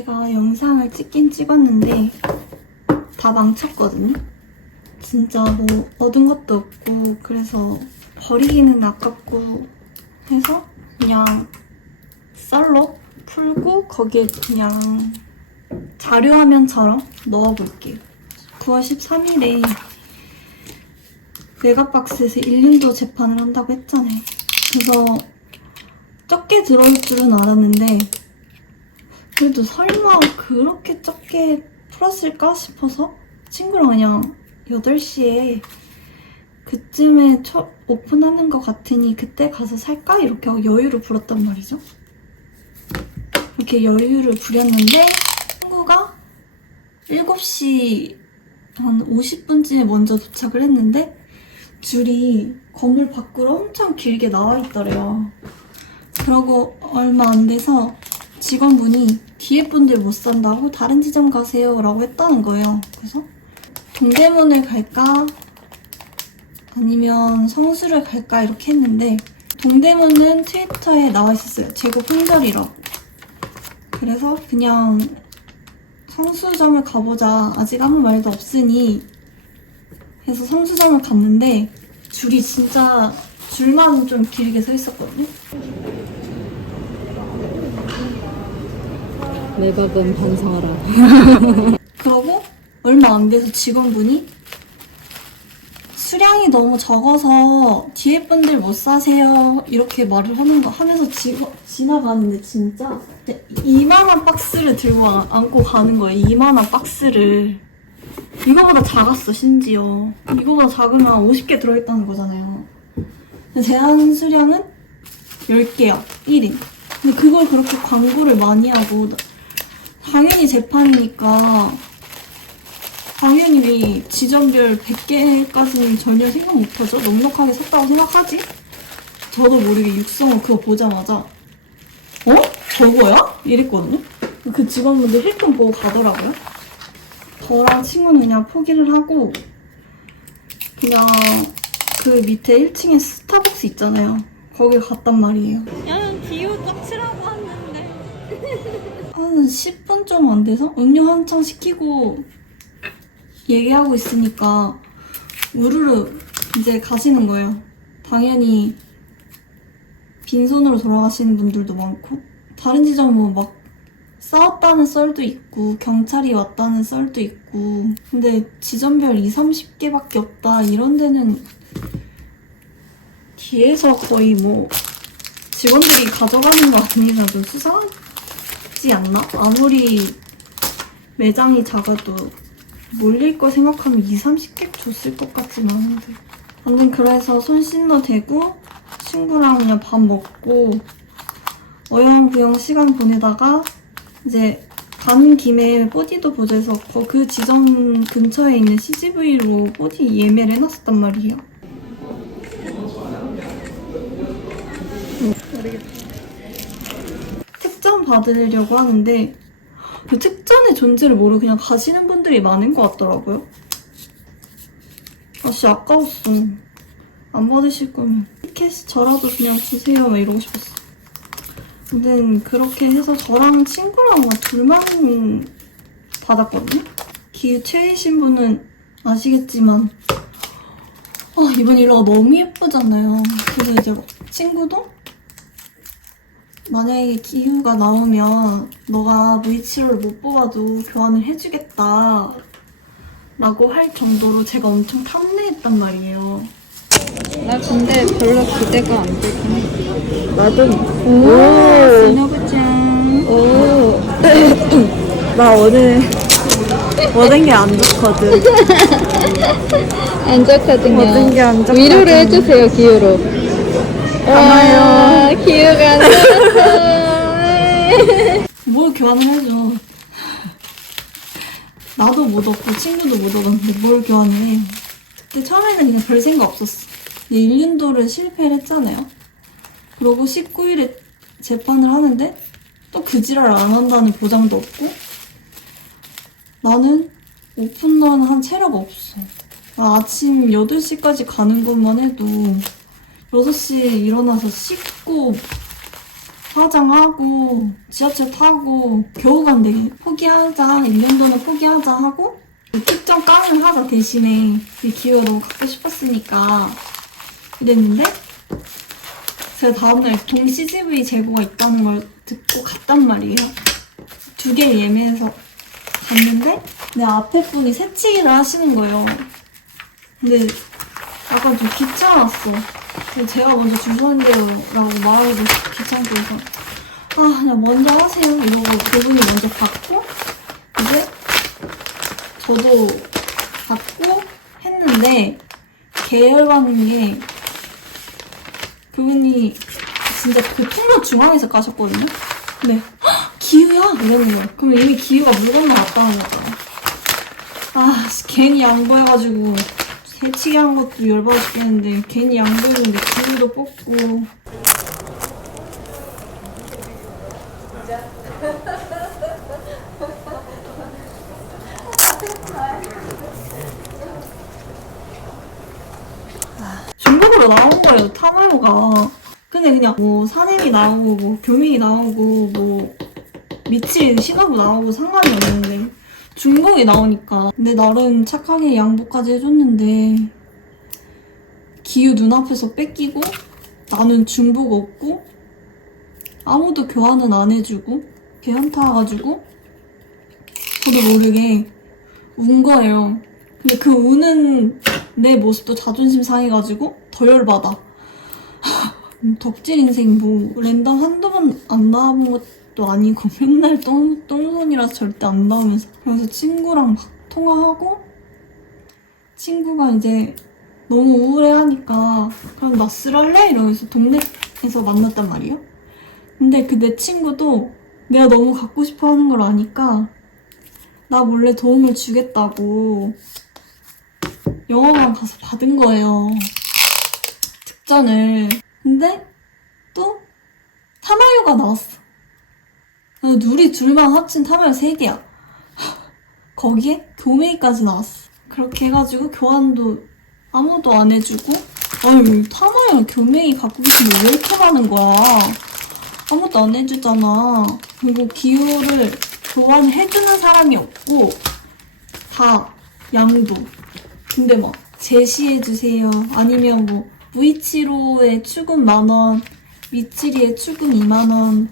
제가 영상을 찍긴 찍었는데 다 망쳤거든요? 진짜 뭐 얻은 것도 없고 그래서 버리기는 아깝고 해서 그냥 썰로 풀고 거기에 그냥 자료화면처럼 넣어볼게요. 9월 13일에 메가박스에서 1년도 재판을 한다고 했잖아요. 그래서 적게 들어올 줄은 알았는데 그래도 설마 그렇게 적게 풀었을까 싶어서 친구랑 그냥 8시에 그쯤에 오픈하는 것 같으니 그때 가서 살까? 이렇게 하고 여유를 부렸단 말이죠. 이렇게 여유를 부렸는데 친구가 7시 한 50분쯤에 먼저 도착을 했는데 줄이 건물 밖으로 엄청 길게 나와 있더래요. 그러고 얼마 안 돼서 직원분이 뒤에 분들 못 산다고 다른 지점 가세요 라고 했다는 거예요. 그래서 동대문을 갈까 아니면 성수를 갈까 이렇게 했는데 동대문은 트위터에 나와 있었어요. 재고 품절이라고. 그래서 그냥 성수점을 가보자. 아직 아무 말도 없으니 해서 성수점을 갔는데 줄이 진짜 줄만 좀 길게 서 있었거든요. 매각은 반성하라. 그러고 얼마 안 돼서 직원분이 수량이 너무 적어서 뒤에 분들 못 사세요 이렇게 말을 하면서 지나가는데 진짜 이만한 박스를 들고 안고 가는 거예요. 이만한 박스를. 이거보다 작았어 심지어. 이거보다 작으면 50개 들어있다는 거잖아요. 제한 수량은 10개야 1인. 근데 그걸 그렇게 광고를 많이 하고 당연히 재판이니까 당연히 지점별 100개까지는 전혀 생각 못하죠. 넉넉하게 샀다고 생각하지? 저도 모르게 육성을 그거 보자마자 어? 저거야? 이랬거든요. 그 직원분들 힐끔 보고 가더라고요. 저랑 친구는 그냥 포기를 하고 그냥 그 밑에 1층에 스타벅스 있잖아요. 거기 갔단 말이에요. 야, 기호 꽉치라고 하는데. 한 10분 좀 안 돼서 음료 한창 시키고 얘기하고 있으니까 우르르 이제 가시는 거예요. 당연히 빈손으로 돌아가시는 분들도 많고 다른 지점은 뭐 막 싸웠다는 썰도 있고 경찰이 왔다는 썰도 있고 근데 지점별 20-30개밖에 없다 이런 데는 뒤에서 거의 뭐 직원들이 가져가는 거 아니면 좀 수상하지 않나? 아무리 매장이 작아도 몰릴 거 생각하면 20-30개 줬을 것 같지는 않은데 아무튼 그래서 손 씻но 대고 친구랑 그냥 밥 먹고 어영부영 시간 보내다가 이제 가는 김에 뽀디도 보자 해서 그 지점 근처에 있는 CGV로 뽀디 예매를 해놨었단 말이에요. 특전 받으려고 하는데 그 특전의 존재를 모르고 그냥 가시는 분들이 많은 것 같더라고요. 아씨 아까웠어. 안 받으실 거면 티켓 저라도 그냥 주세요 막 이러고 싶었어. 아무튼 그렇게 해서 저랑 친구랑 둘만 받았거든요. 기후 최애신 분은 아시겠지만 이번 일화가 너무 예쁘잖아요. 그래서 이제 친구도 만약에 기후가 나오면 너가 V7호를 못 뽑아도 교환을 해주겠다 라고 할 정도로 제가 엄청 탐내했단 말이에요. 나 근데 별로 기대가 안 되긴 해. 나도. 오, 스노브짱. 오. 나 오늘 모든 게 안 좋거든. 안 좋거든요. 모든 게 안 좋거든. 위로를 해주세요, 기호로. 고마워요. 기호가 안 좋았어. 뭘 교환을 해줘. 나도 못 얻고 친구도 못 얻었는데 뭘 교환을 해요. 근데 처음에는 그냥 별 생각 없었어. 근데 1년도를 실패를 했잖아요. 그러고 19일에 재판을 하는데 또 그 지랄 안 한다는 보장도 없고 나는 오픈런 한 체력 없어. 아침 8시까지 가는 것만 해도 6시에 일어나서 씻고 화장하고 지하철 타고 겨우 간대. 포기하자, 1년도는 포기하자 하고 특정 과는 하자 대신에 이 기회가 너무 갖고 싶었으니까 이랬는데 제가 다음날 동시 CV 재고가 있다는 걸 듣고 갔단 말이에요. 2개 예매해서 갔는데 내 앞에 분이 새치기를 하시는 거예요. 근데 약간 좀 귀찮았어. 그래서 제가 먼저 주소한대요라고 말하기도 귀찮고 해서 그냥 먼저 하세요 이러고 그분이 먼저 받고 이제 저도 받고 했는데 계열받는 게 그분이 진짜 그 통로 중앙에서 까셨거든요? 근데 헉, 기우야! 이러는 거예요. 그럼 이미 기우가 물 건너갔다는 거잖아. 괜히 양보해가지고 새치기 한 것도 열받아 죽겠는데 괜히 양보했는데 기우도 뽑고 중국으로 나온 거예요, 타마요가. 근데 그냥 뭐 사nem이 나오고 뭐 교민이 나오고 뭐 미칠 시가구 나오고 상관이 없는데 중국이 나오니까. 근데 나름 착하게 양보까지 해줬는데 기우 눈앞에서 뺏기고 나는 중복 없고 아무도 교환은 안 해주고 걔 현타 와가지고 저도 모르게 운 거예요. 근데 그 우는 내 모습도 자존심 상해가지고 더 열받아. 덕질 인생 뭐 랜덤 한두 번 안 나와본 것도 아니고 맨날 똥손이라서 절대 안 나오면서. 그래서 친구랑 막 통화하고 친구가 이제 너무 우울해하니까 그럼 나 쓰랄래? 이러면서 동네에서 만났단 말이에요. 근데 그 내 친구도 내가 너무 갖고 싶어 하는 걸 아니까 나 몰래 도움을 주겠다고 영화관 가서 받은 거예요. 특전을. 근데 또 타마요가 나왔어. 누리 둘만 합친 타마요 3개야. 거기에 교메이까지 나왔어. 그렇게 해가지고 교환도 아무도 안 해주고 아니 타마요 교메이 갖고 계신데 왜 이렇게 많은 거야. 아무도 안 해주잖아. 그리고 기호를 교환해주는 사람이 없고 다 양도. 근데 막 제시해주세요. 아니면 뭐 V75에 추금 10,000원, 미치리에 추금 20,000원.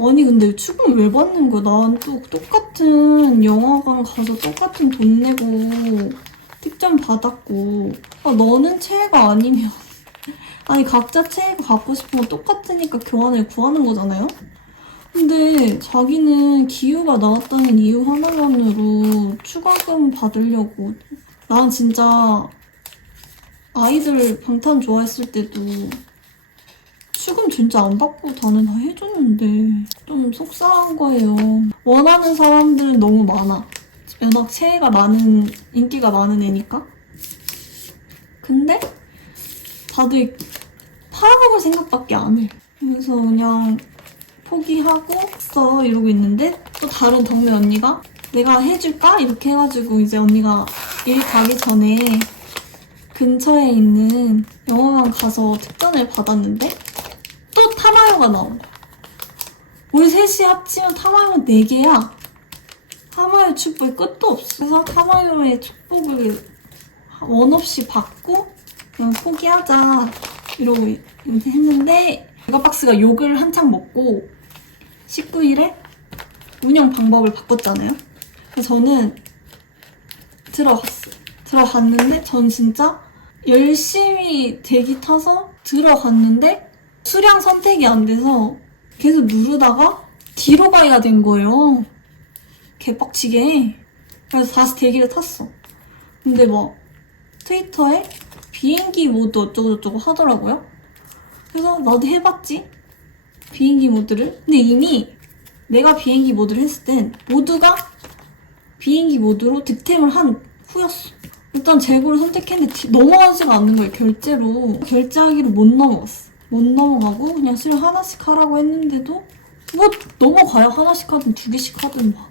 아니 근데 추금 왜 받는 거야? 난 또 똑같은 영화관 가서 똑같은 돈 내고 특전 받았고 너는 체해가 아니면 아니 각자 체해가 갖고 싶으면 똑같으니까 교환을 구하는 거잖아요? 근데 자기는 기우가 나왔다는 이유 하나만으로 추가금 받으려고. 난 진짜 아이들 방탄 좋아했을 때도 추금 진짜 안 받고 다는 다 해줬는데 좀 속상한 거예요. 원하는 사람들은 너무 많아. 워낙 체해가 많은, 인기가 많은 애니까. 근데 다들 팔아먹을 생각밖에 안 해. 그래서 그냥 포기하고 써 이러고 있는데 또 다른 덕매 언니가 내가 해줄까? 이렇게 해가지고 이제 언니가 일 가기 전에 근처에 있는 영화관 가서 특전을 받았는데 또 타마요가 나온 거야. 우리 셋이 합치면 타마요 4개야. 타마요 축복이 끝도 없어. 그래서 타마요의 축복을 원 없이 받고 그냥 포기하자 이러고 했는데 메가박스가 욕을 한창 먹고 19일에 운영 방법을 바꿨잖아요. 그래서 저는 들어갔는데 전 진짜 열심히 대기 타서 들어갔는데 수량 선택이 안 돼서 계속 누르다가 뒤로 가야 된 거예요. 개빡치게. 그래서 다시 대기를 탔어. 근데 막 트위터에 비행기 모드 어쩌고저쩌고 하더라고요. 그래서 나도 해봤지. 비행기 모드를. 근데 이미 내가 비행기 모드를 했을 땐 모두가 비행기 모드로 득템을 한 후였어. 일단 재고를 선택했는데 넘어가지가 않는 거예요. 결제로. 결제하기로 못 넘어갔어. 못 넘어가고 그냥 수령 하나씩 하라고 했는데도 뭐 넘어가요. 하나씩 하든 2개씩 하든 막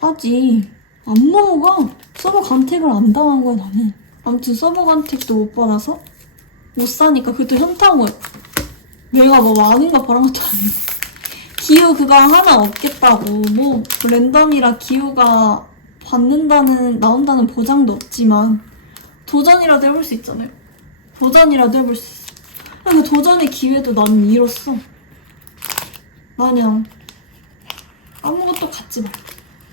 하지. 안 넘어가. 서버 간택을 안 당한 거야 나는. 아무튼 서버 간택도 못 받아서 못 사니까 그것도 현타 온 거야. 내가 뭐 많은 거 바란 것도 아니고 기후 그거 하나 없겠다고. 뭐 랜덤이라 기후가 나온다는 보장도 없지만 도전이라도 해볼 수 있잖아요. 도전이라도 해볼 수 있어. 그 도전의 기회도 나는 잃었어. 마냥 아무것도 갖지 마.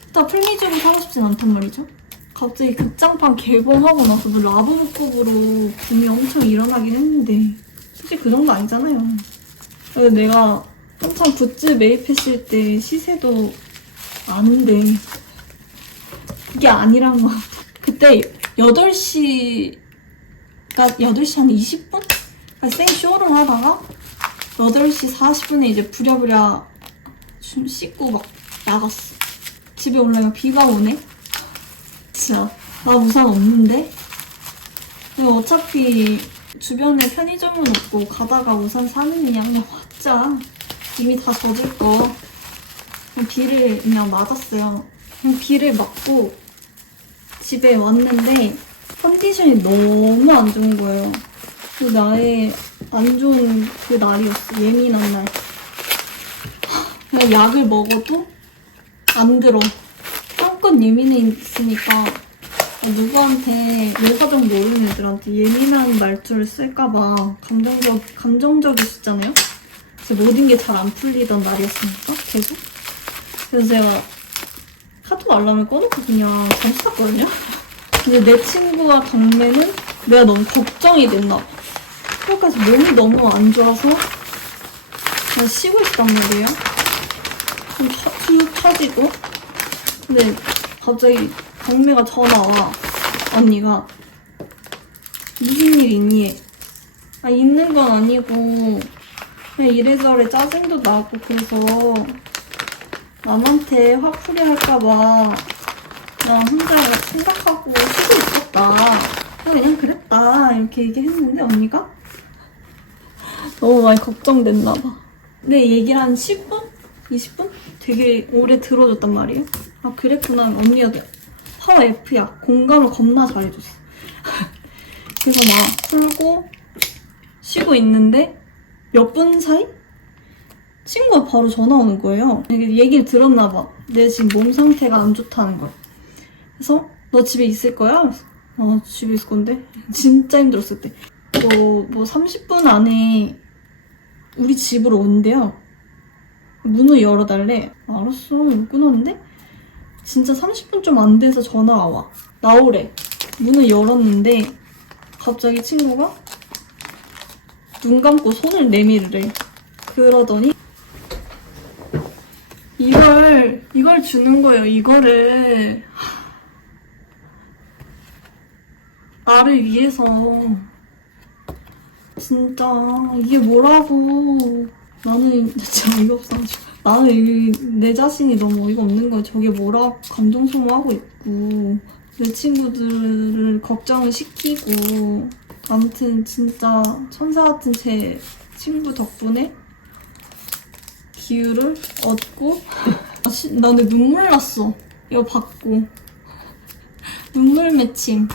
일단 풀미즈로 사고 싶진 않단 말이죠. 갑자기 극장판 개봉하고 나서 뭐 라브북급으로 붐이 엄청 일어나긴 했는데 솔직히 그 정도 아니잖아요. 그래서 내가 한참 굿즈 매입했을 때 시세도 아는데 이게 아니란 거. 그때 8시 한 20분? 생쇼를 하다가 8시 40분에 이제 부랴부랴 좀 씻고 막 나갔어. 집에 올라가면 비가 오네? 진짜 나 우산 없는데? 근데 어차피 주변에 편의점은 없고 가다가 우산 사느냐 그냥 왔자. 이미 다 젖을 거. 그냥 비를 그냥 맞았어요. 그냥 비를 맞고 집에 왔는데 컨디션이 너무 안 좋은 거예요. 그 나의 안 좋은 그 날이었어. 예민한 날. 그냥 약을 먹어도 안 들어. 한껏 예민해 있으니까 누구한테 외사정 모르는 애들한테 예민한 말투를 쓸까봐 감정적일 수 있잖아요. 그래서 모든 게 잘 안 풀리던 날이었으니까 계속. 그래서 제가 카톡 알람을 꺼놓고 그냥 잠수 탔거든요. 근데 내 친구와 강매는 내가 너무 걱정이 됐나 봐. 그러니까 몸이 너무 안 좋아서 그냥 쉬고 있단 말이에요. 좀 툭 터지고. 근데 갑자기 강매가 전화 와. 언니가 무슨 일 있니? 아, 있는 건 아니고 그냥 이래저래 짜증도 나고 그래서 남한테 화풀이 할까봐 나 혼자 생각하고 쉬고 있었다. 그냥 그랬다 이렇게 얘기했는데 언니가 너무 많이 걱정됐나봐. 근데 얘기를 한 10분? 20분? 되게 오래 들어줬단 말이에요. 아 그랬구나. 언니가 파워 F야. 공감을 겁나 잘해줬어. 그래서 막 풀고 쉬고 있는데 몇 분 사이? 친구가 바로 전화 오는 거예요. 얘기를 들었나 봐. 내 지금 몸 상태가 안 좋다는 걸. 그래서 너 집에 있을 거야? 그래서 집에 있을 건데? 진짜 힘들었을 때. 뭐 30분 안에 우리 집으로 온대요. 문을 열어달래. 알았어. 끊었는데 진짜 30분 좀 안 돼서 전화가 와. 나오래. 문을 열었는데 갑자기 친구가 눈 감고 손을 내밀으래. 그러더니 이걸 주는 거예요. 이거를 나를 위해서. 진짜 이게 뭐라고. 나는 진짜 어이가 없어가지고. 나는 내 자신이 너무 어이가 없는 거야. 저게 뭐라고 감정 소모하고 있고 내 친구들을 걱정을 시키고. 아무튼 진짜 천사 같은 제 친구 덕분에 기회를 얻고 나는 눈물 났어. 이거 받고 눈물 맺힘.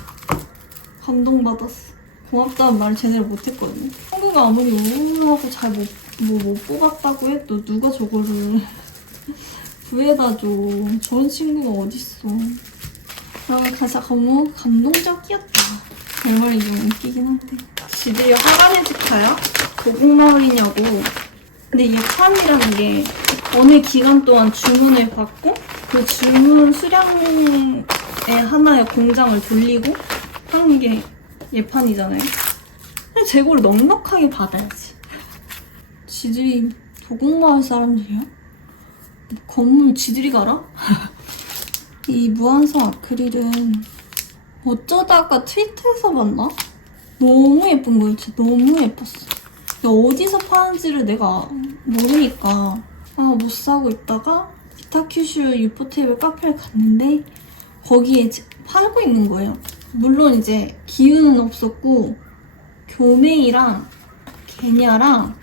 감동받았어. 고맙다는 말 제대로 못했거든요. 친구가 아무리 우울하고 잘 못 뽑았다고 해도 누가 저거를 구해다 줘. 저런 친구가 어딨어. 그러면 가사 너무 감동적이었다. 결말이 좀 웃기긴 한데. 지들이 하란의 집 가야? 고국마을이냐고. 근데 예판이라는 게 어느 기간 동안 주문을 받고 그 주문 수량에 하나의 공장을 돌리고 하는 게 예판이잖아요. 근데 재고를 넉넉하게 받아야지. 지들이 도곡마을 사람들이야? 건물 지들이 갈아? 이 무한성 아크릴은 어쩌다가 트위터에서 봤나? 너무 예쁜 거예요. 진짜 너무 예뻤어. 어디서 파는지를 내가 모르니까 못 사고 있다가 기타큐슈 유포테이블 카페를 갔는데 거기에 팔고 있는 거예요. 물론 이제 기우는 없었고 교메이랑 개냐랑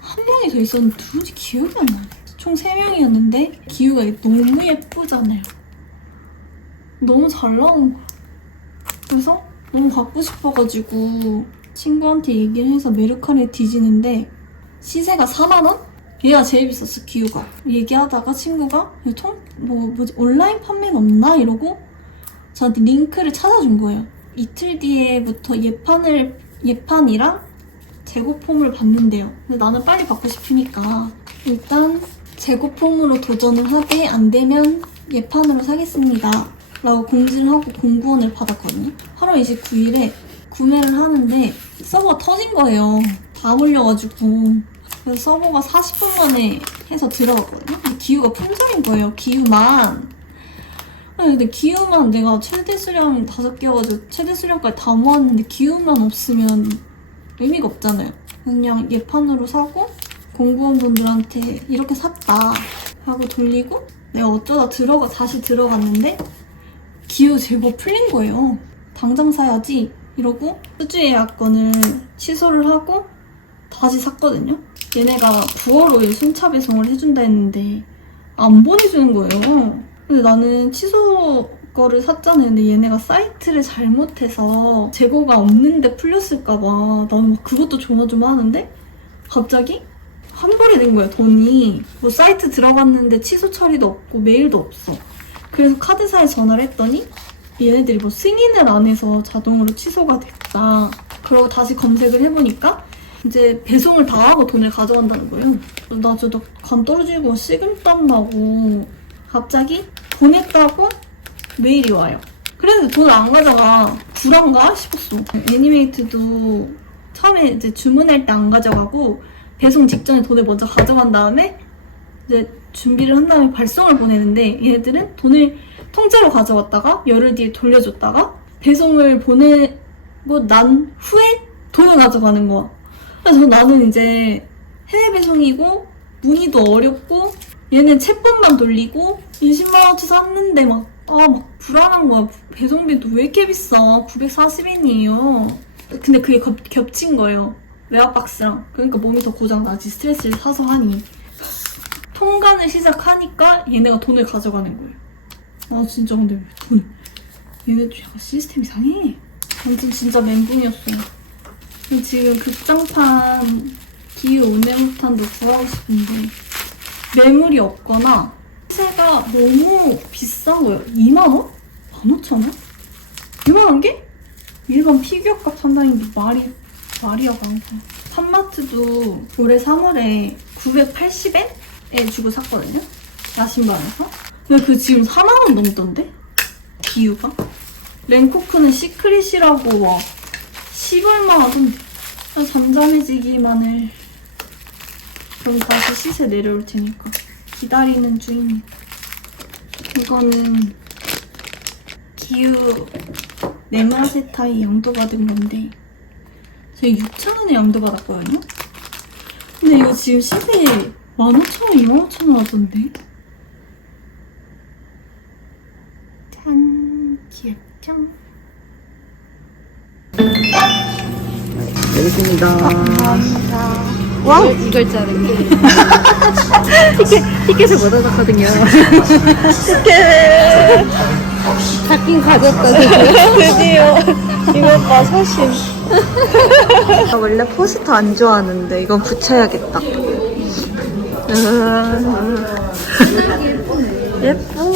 한 명이 더 있었는데 누군지 기억이 안 나네. 총 3명이었는데 기우가 너무 예쁘잖아요. 너무 잘 나온 거야. 그래서 너무 갖고 싶어가지고 친구한테 얘기를 해서 메르카리에 뒤지는데 시세가 4만 원? 얘가 제일 비쌌어, 기우가. 얘기하다가 친구가 온라인 판매는 없나? 이러고 저한테 링크를 찾아준 거예요. 이틀 뒤에부터 예판이랑 재고폼을 받는데요. 근데 나는 빨리 받고 싶으니까 일단 재고폼으로 도전을 하되 안 되면 예판으로 사겠습니다. 라고 공지를 하고 공구원을 받았거든요. 8월 29일에 구매를 하는데 서버가 터진 거예요. 다 몰려가지고. 그래서 서버가 40분 만에 해서 들어갔거든요. 근데 기우가 품절인 거예요. 기우만. 아니 근데 기우만 내가 최대 수량 5개여가지고 최대 수량까지 다 모았는데 기우만 없으면 의미가 없잖아요. 그냥 예판으로 사고 공구원분들한테 이렇게 샀다 하고 돌리고 내가 어쩌다 다시 들어갔는데 기우 재고 풀린 거예요. 당장 사야지 이러고 수주 예약권을 취소를 하고 다시 샀거든요. 얘네가 9월 5일 순차 배송을 해준다 했는데 안 보내주는 거예요. 근데 나는 취소 거를 샀잖아요. 근데 얘네가 사이트를 잘못해서 재고가 없는데 풀렸을까봐 나는 막 그것도 조마조마하는데 갑자기 환불이 된 거야, 돈이. 뭐 사이트 들어갔는데 취소 처리도 없고 메일도 없어. 그래서 카드사에 전화를 했더니 얘네들이 뭐 승인을 안 해서 자동으로 취소가 됐다. 그러고 다시 검색을 해보니까 이제 배송을 다 하고 돈을 가져간다는 거예요. 나 진짜 감 떨어지고 식은땀 나고 갑자기 보냈다고 메일이 와요. 그래서 돈을 안 가져가. 불안가 싶었어. 애니메이트도 처음에 이제 주문할 때 안 가져가고 배송 직전에 돈을 먼저 가져간 다음에 이제 준비를 한 다음에 발송을 보내는데 얘네들은 돈을 통째로 가져갔다가 열흘 뒤에 돌려줬다가 배송을 보내고 난 후에 돈을 가져가는 거야. 그래서 나는 이제 해외 배송이고 문의도 어렵고 얘는 채권만 돌리고 20만원어치 샀는데 막 불안한 거야. 배송비도 왜 이렇게 비싸? 940엔이에요. 근데 그게 겹친 거예요. 외압박스랑. 그러니까 몸이 더 고장나지. 스트레스를 사서 하니. 통관을 시작하니까 얘네가 돈을 가져가는 거예요. 아 진짜 근데 왜 돈? 얘네도 약간 시스템 이상해. 아무튼 진짜 멘붕이었어요. 지금 극장판 기후 온네모탄도 구하고 싶은데 매물이 없거나 시세가 너무 비싼 거예요. 2만원? 15,000원? 2만원 게? 일반 피규어값 한다는 게 말이야 광고. 판마트도 올해 3월에 980엔에 주고 샀거든요. 야신반에서. 근데 그 지금 4만원 넘던데? 기우가? 랭코크는 시크릿이라고 와 10얼마 잠잠해지기만을. 그럼 다시 시세 내려올 테니까 기다리는 중입니다. 이거는 기우 네마세타이 양도받은 건데 저희 6,000원에 양도받았거든요? 근데 이거 지금 시세 15,000원, 25,000원 하던데? 짠! 귀엽죠? 알겠습니다. 감사합니다. 와우! 이걸 자르기. 티켓을 못 얻었거든요. 티켓! 찾긴 가졌다, 드디어. 드디어 이것 봐, 사실. 나 원래 포스터 안 좋아하는데 이건 붙여야겠다. 예뻐.